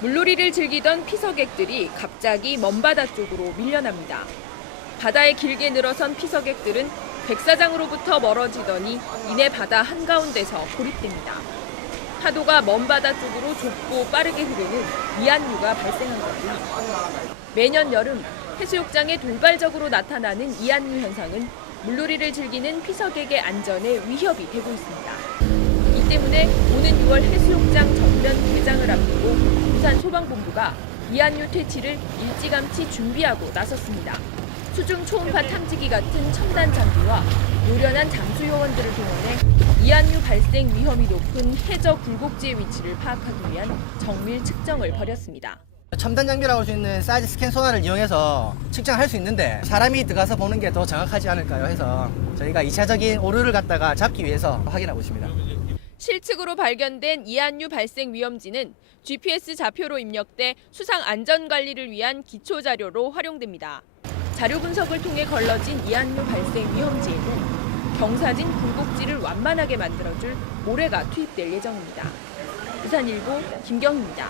물놀이를 즐기던 피서객들이 갑자기 먼바다 쪽으로 밀려납니다. 바다에 길게 늘어선 피서객들은 백사장으로부터 멀어지더니 이내 바다 한가운데서 고립됩니다. 파도가 먼바다 쪽으로 좁고 빠르게 흐르는 이안류가 발생한 겁니다. 매년 여름 해수욕장에 돌발적으로 나타나는 이안류 현상은 물놀이를 즐기는 피서객의 안전에 위협이 되고 있습니다. 이 때문에 오는 6월 해수욕장 전면 개장을 앞두고 부산 소방본부가 이안류 퇴치를 일찌감치 준비하고 나섰습니다. 수중 초음파 탐지기 같은 첨단 장비와 노련한 잠수 요원들을 동원해 이안류 발생 위험이 높은 해저 굴곡지의 위치를 파악하기 위한 정밀 측정을 벌였습니다. 첨단 장비라고 할 수 있는 사이즈 스캔 소나를 이용해서 측정할 수 있는데 사람이 들어가서 보는 게 더 정확하지 않을까요 해서 저희가 2차적인 오류를 갖다가 잡기 위해서 확인하고 있습니다. 실측으로 발견된 이안류 발생 위험지는 GPS 좌표로 입력돼 수상 안전 관리를 위한 기초 자료로 활용됩니다. 자료 분석을 통해 걸러진 이안류 발생 위험지에는 경사진 굴곡지를 완만하게 만들어줄 모래가 투입될 예정입니다. 부산일보 김경희입니다.